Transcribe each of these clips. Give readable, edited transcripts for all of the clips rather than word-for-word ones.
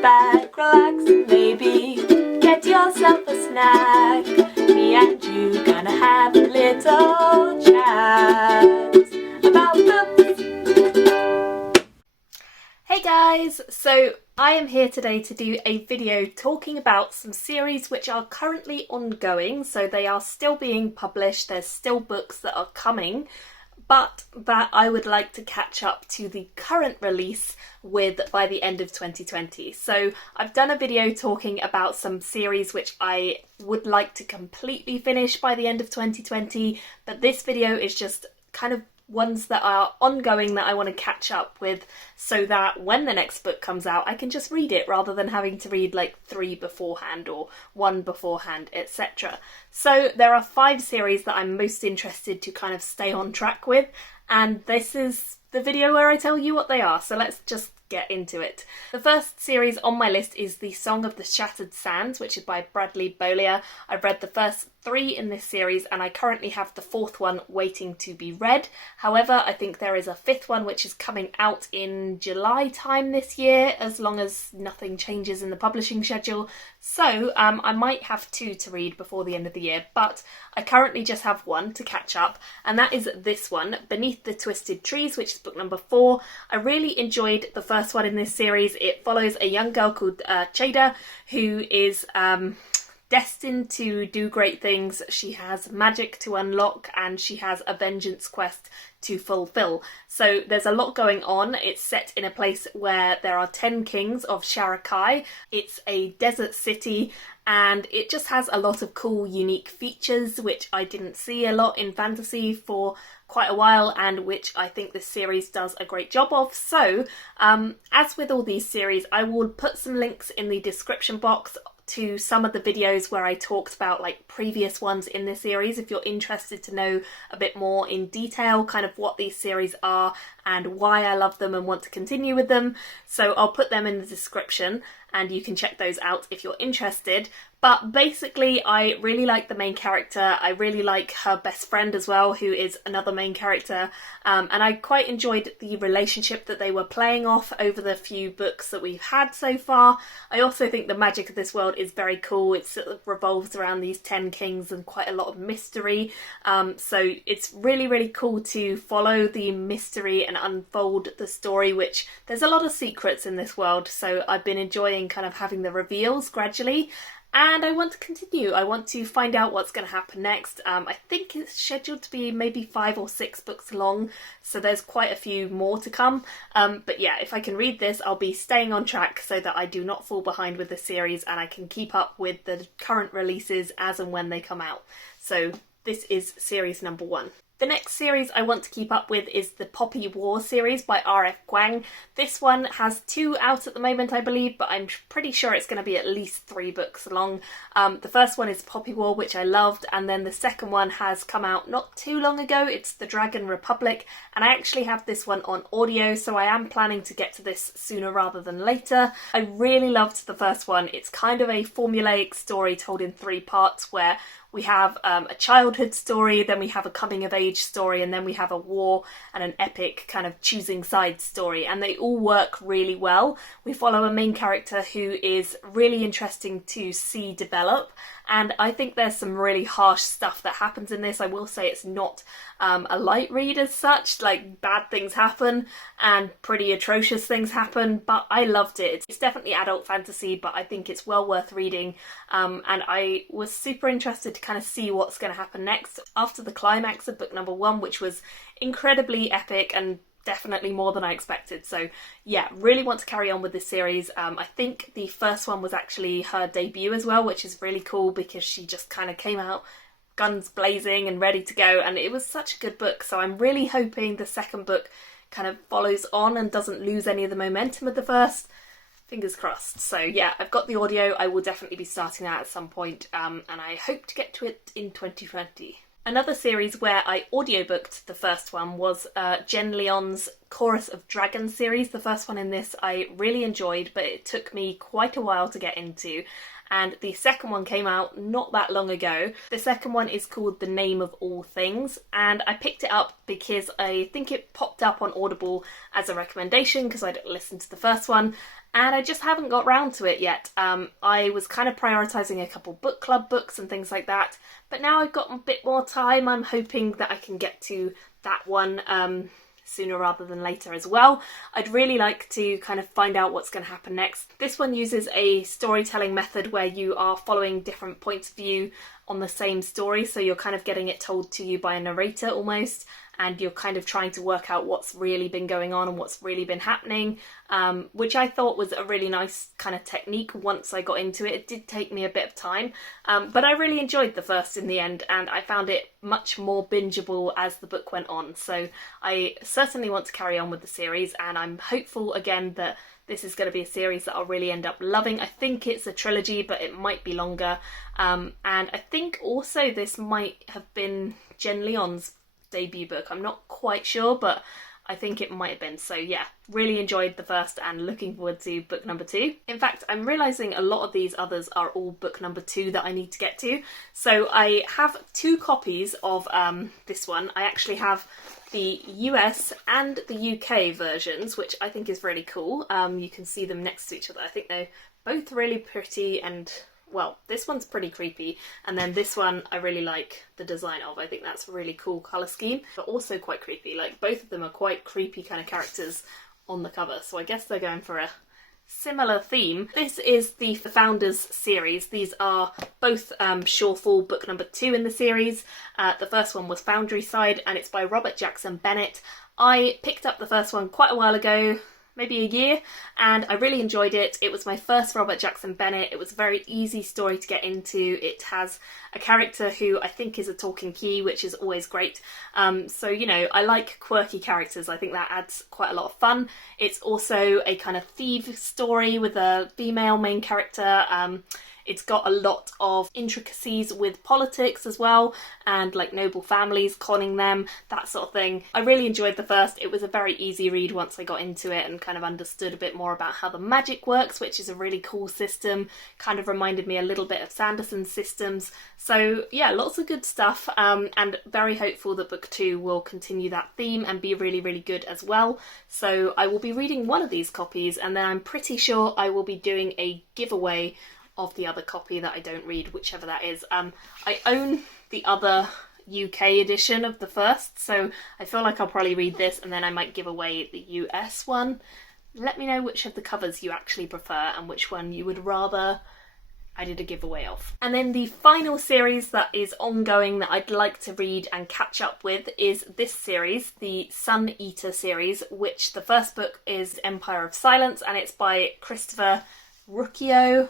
back, relax, and maybe get yourself a snack. Me and you gonna have a little chat about books. Hey guys, so I am here today to do a video talking about some series which are currently ongoing, so they are still being published, there's still books that are coming, but that I would like to catch up to the current release with by the end of 2020. So I've done a video talking about some series which I would like to completely finish by the end of 2020, but this video is just kind of ones that are ongoing that I want to catch up with, so that when the next book comes out I can just read it rather than having to read like 3 beforehand or 1 beforehand, etc. So there are 5 series that I'm most interested to kind of stay on track with, and this is the video where I tell you what they are, so let's just get into it. The first series on my list is The Song of the Shattered Sands, which is by Bradley Beaulieu. I've read the first 3 in this series and I currently have the 4th one waiting to be read. However, I think there is a 5th one which is coming out in July time this year, as long as nothing changes in the publishing schedule. So I might have 2 to read before the end of the year, but I currently just have 1 to catch up, and that is this one, Beneath the Twisted Trees, which is book number 4. I really enjoyed the first one in this series. It follows a young girl called Chada, who is destined to do great things. She has magic to unlock and she has a vengeance quest to fulfill. So there's a lot going on. It's set in a place where there are 10 kings of Sharakai. It's a desert city and it just has a lot of cool, unique features which I didn't see a lot in fantasy for quite a while, and which I think this series does a great job of. So as with all these series, I will put some links in the description box to some of the videos where I talked about like previous ones in this series, if you're interested to know a bit more in detail kind of what these series are and why I love them and want to continue with them. So I'll put them in the description and you can check those out if you're interested. But basically I really like the main character. I really like her best friend as well, who is another main character, and I quite enjoyed the relationship that they were playing off over the few books that we've had so far. I also think the magic of this world is very cool. It sort of revolves around these 10 kings and quite a lot of mystery, so it's really cool to follow the mystery and unfold the story, which there's a lot of secrets in this world, so I've been enjoying kind of having the reveals gradually. And I want to continue. I want to find out what's going to happen next. I think it's scheduled to be maybe 5 or 6 books long, so there's quite a few more to come. But yeah, if I can read this, I'll be staying on track so that I do not fall behind with the series and I can keep up with the current releases as and when they come out. So this is series number 1. The next series I want to keep up with is the Poppy War series by R.F. Kuang. This one has 2 out at the moment, I believe, but I'm pretty sure it's going to be at least 3 books long. The first one is Poppy War, which I loved, and then the second one has come out not too long ago. It's The Dragon Republic, and I actually have this one on audio, so I am planning to get to this sooner rather than later. I really loved the first one. It's kind of a formulaic story told in 3 parts, where we have a childhood story, then we have a coming of age story, and then we have a war and an epic kind of choosing sides story, and they all work really well. We follow a main character who is really interesting to see develop, and I think there's some really harsh stuff that happens in this. I will say it's not a light read as such, like bad things happen and pretty atrocious things happen, but I loved it. It's definitely adult fantasy, but I think it's well worth reading, and I was super interested to kind of see what's going to happen next after the climax of book number 1, which was incredibly epic and definitely more than I expected. So yeah, really want to carry on with this series. I think the first one was actually her debut as well, which is really cool because she just kind of came out guns blazing and ready to go, and it was such a good book. So I'm really hoping the second book kind of follows on and doesn't lose any of the momentum of the first. Fingers crossed. So yeah, I've got the audio. I will definitely be starting that at some point, and I hope to get to it in 2020. Another series where I audiobooked the first one was Jen Leon's Chorus of Dragons series. The first one in this I really enjoyed, but it took me quite a while to get into. and the second one came out not that long ago. The second one is called The Name of All Things, and I picked it up because I think it popped up on Audible as a recommendation because I'd listened to the first one, and I just haven't got round to it yet. I was kind of prioritising a couple book club books and things like that, but now I've got a bit more time. I'm hoping that I can get to that one sooner rather than later as well. I'd really like to kind of find out what's going to happen next. This one uses a storytelling method where you are following different points of view on the same story, so you're kind of getting it told to you by a narrator almost, and you're kind of trying to work out what's really been going on and what's really been happening, which I thought was a really nice kind of technique once I got into it. It did take me a bit of time, but I really enjoyed the first in the end, and I found it much more bingeable as the book went on. So I certainly want to carry on with the series, and I'm hopeful again that this is going to be a series that I'll really end up loving. I think it's a trilogy, but it might be longer. And I think also this might have been Jen Leon's debut book. I'm not quite sure, but I think it might have been. So yeah, really enjoyed the first and looking forward to book number 2. In fact, I'm realising a lot of these others are all book number 2 that I need to get to. So I have 2 copies of this one. I actually have the US and the UK versions, which I think is really cool. You can see them next to each other. I think they're both really pretty, and well, this one's pretty creepy, and then this one I really like the design of. I think that's a really cool colour scheme, but also quite creepy. Like, both of them are quite creepy kind of characters on the cover, so I guess they're going for a similar theme. This is the Founders series. These are both Shawful book number 2 in the series. The first one was Foundry Side, and it's by Robert Jackson Bennett. I picked up the first one quite a while ago, maybe a year, and I really enjoyed it. It was my first Robert Jackson Bennett. It was a very easy story to get into. It has a character who I think is a talking key, which is always great. So, you know, I like quirky characters. I think that adds quite a lot of fun. It's also a kind of thief story with a female main character. It's got a lot of intricacies with politics as well, and like noble families, conning them, that sort of thing. I really enjoyed the first. It was a very easy read once I got into it and kind of understood a bit more about how the magic works, which is a really cool system. Kind of reminded me a little bit of Sanderson's systems. So yeah, lots of good stuff, and very hopeful that book 2 will continue that theme and be really, really good as well. So I will be reading one of these copies, and then I'm pretty sure I will be doing a giveaway of the other copy that I don't read, whichever that is. I own the other UK edition of the first, so I feel like I'll probably read this and then I might give away the US one. Let me know which of the covers you actually prefer and which one you would rather I did a giveaway of. And then the final series that is ongoing that I'd like to read and catch up with is this series, the Suneater series, which the first book is Empire of Silence, and it's by Christopher Ruccio,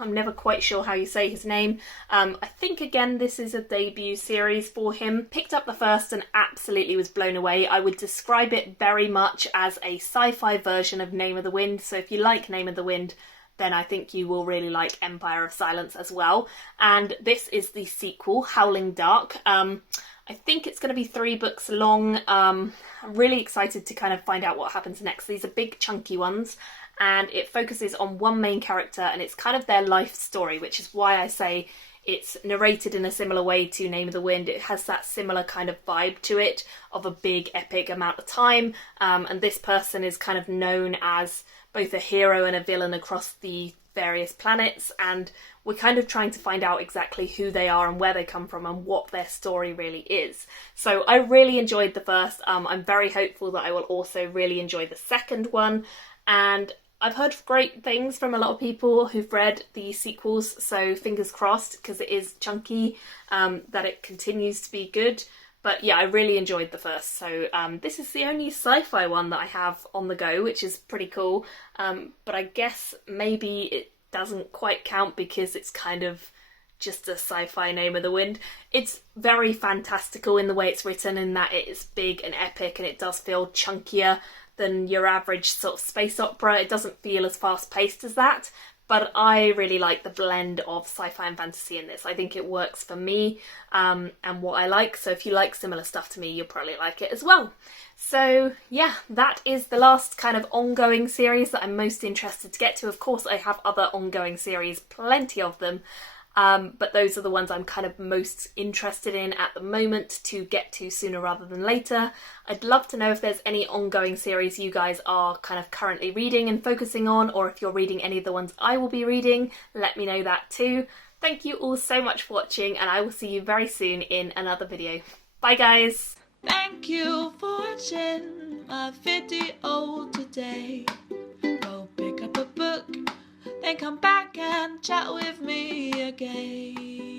I'm never quite sure how you say his name. I think again this is a debut series for him. Picked up the first and absolutely was blown away. I would describe it very much as a sci-fi version of Name of the Wind, so if you like Name of the Wind, then I think you will really like Empire of Silence as well. And this is the sequel, Howling Dark. I think it's going to be 3 books long. I'm really excited to kind of find out what happens next. These are big chunky ones, and it focuses on one main character, and it's kind of their life story, which is why I say it's narrated in a similar way to Name of the Wind. It has that similar kind of vibe to it, of a big epic amount of time, and this person is kind of known as both a hero and a villain across the various planets, and we're kind of trying to find out exactly who they are and where they come from and what their story really is. So I really enjoyed the first. I'm very hopeful that I will also really enjoy the second one, and I've heard great things from a lot of people who've read the sequels, so fingers crossed, because it is chunky, that it continues to be good. But yeah, I really enjoyed the first, so this is the only sci-fi one that I have on the go, which is pretty cool. But I guess maybe it doesn't quite count because it's kind of just a sci-fi Name of the Wind. It's very fantastical in the way it's written, in that it is big and epic, and it does feel chunkier than your average sort of space opera. It doesn't feel as fast-paced as that, but I really like the blend of sci-fi and fantasy in this. I think it works for me and what I like, so if you like similar stuff to me, you'll probably like it as well. So yeah, that is the last kind of ongoing series that I'm most interested to get to. Of course, I have other ongoing series, plenty of them, but those are the ones I'm kind of most interested in at the moment to get to sooner rather than later. I'd love to know if there's any ongoing series you guys are kind of currently reading and focusing on, or if you're reading any of the ones I will be reading, let me know that too. Thank you all so much for watching, and I will see you very soon in another video. Bye guys! Thank you for watching my video today. Go pick up a book, then come back and chat with me again.